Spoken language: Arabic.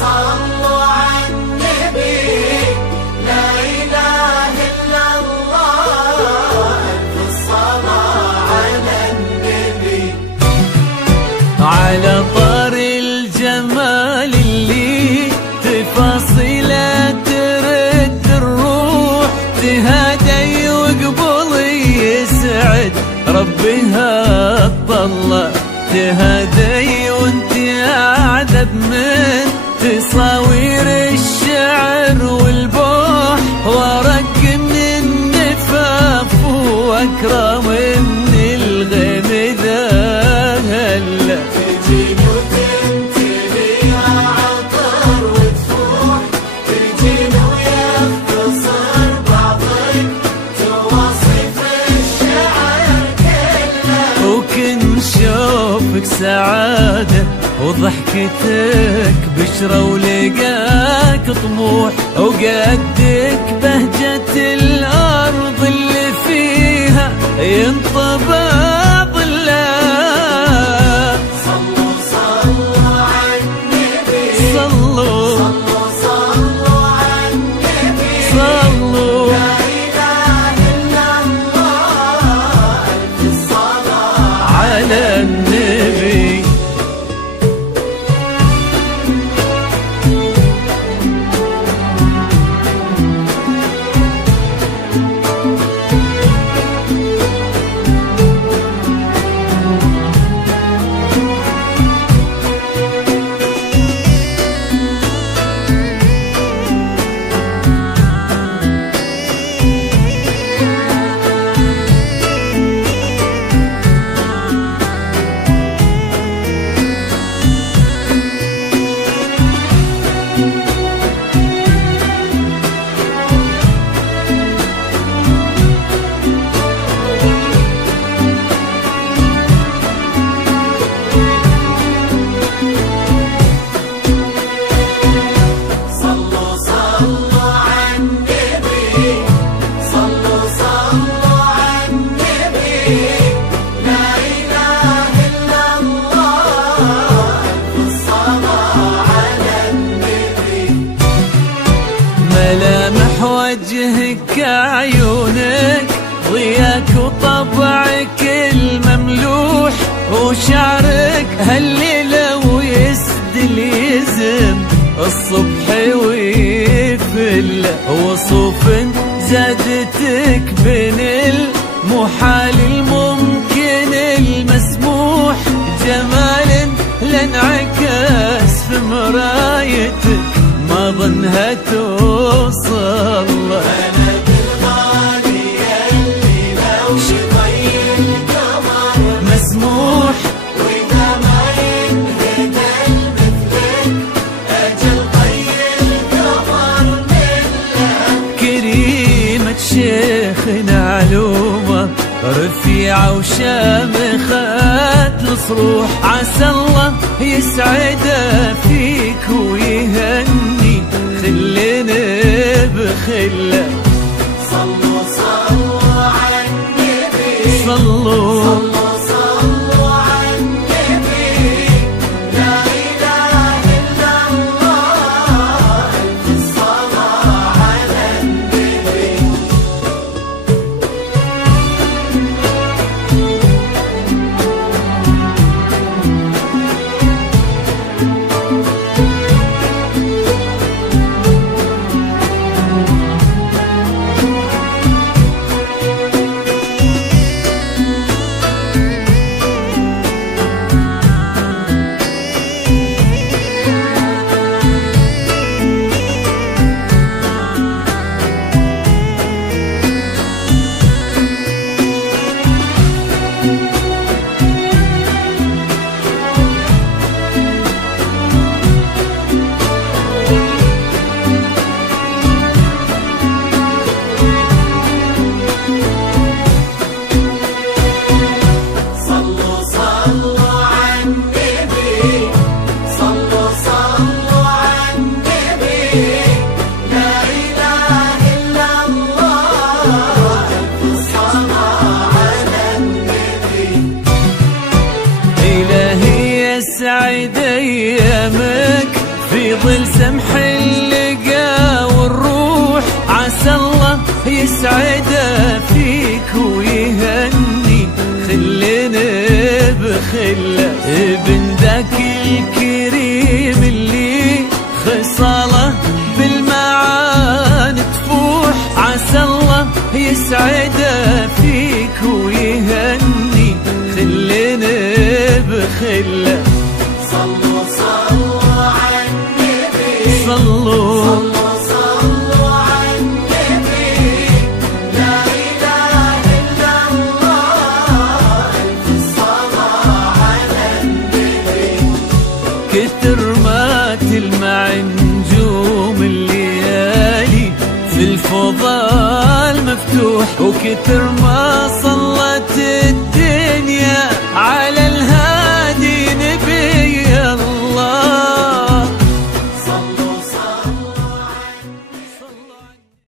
صلوا على النبي، لا إله إلا الله، ألف الصلاة على النبي. على طار الجمال اللي تفاصيله ترد الروح، تهادي وقبلي يسعد ربها الطلة، تهادي وانت اعذب من تصاوير الشعر والبوح، وارق من النفاف واكرم من الغيم ذا هلا. تجين وتنتهي عطر وتفوح، تجين ويختصر بعضك توصف الشعر كله، وكن شوفك سعادة وضحكتك بشرة ولقاك طموح، وقدك بهجة الأرض اللي فيها ينطبع ظلها. صلوا صلوا على النبي، صلوا صلوا على النبي، صلوا لا إله إلا الله، ألف الصلاة على النبي. ملامح وجهك عيونك ضياك وطبعك المملوح، وشعرك هالليلة ويسدل يزم الصبح ويفل، وصوف زادتك بين المحال الممكن المسموح، جمال لانعكس في مرايتك ما ظنها توصل. أنا بالغالي اللي لو شطي القمر مسموح، وإذا ما ينهد مثلك أجل طي القمر منك. كريمة شيخنا علومة رفيعة وشامخة الصروح، عسى الله يسعده فيك ويهني خلنا بخله. صلوا صلوا على النبي، صلوا صلوا على النبي، لا إله إلا الله، ألف الصلاة على النبي. سمح اللقا والروح عسى الله يسعده فيك ويهني خلنا بخله ابن ذاك الكريم اللي خصاله بالمعاني تفوح عسى الله يسعده فيك ويهني خلنا بخله صلوا صلوا على النبي صلوا صلوا صلوا على النبي لا إله إلا الله ألف الصلاة على النبي كتر ما تلمع نجوم الليالي في الفضاء المفتوح وكتر ما صلت الدنيا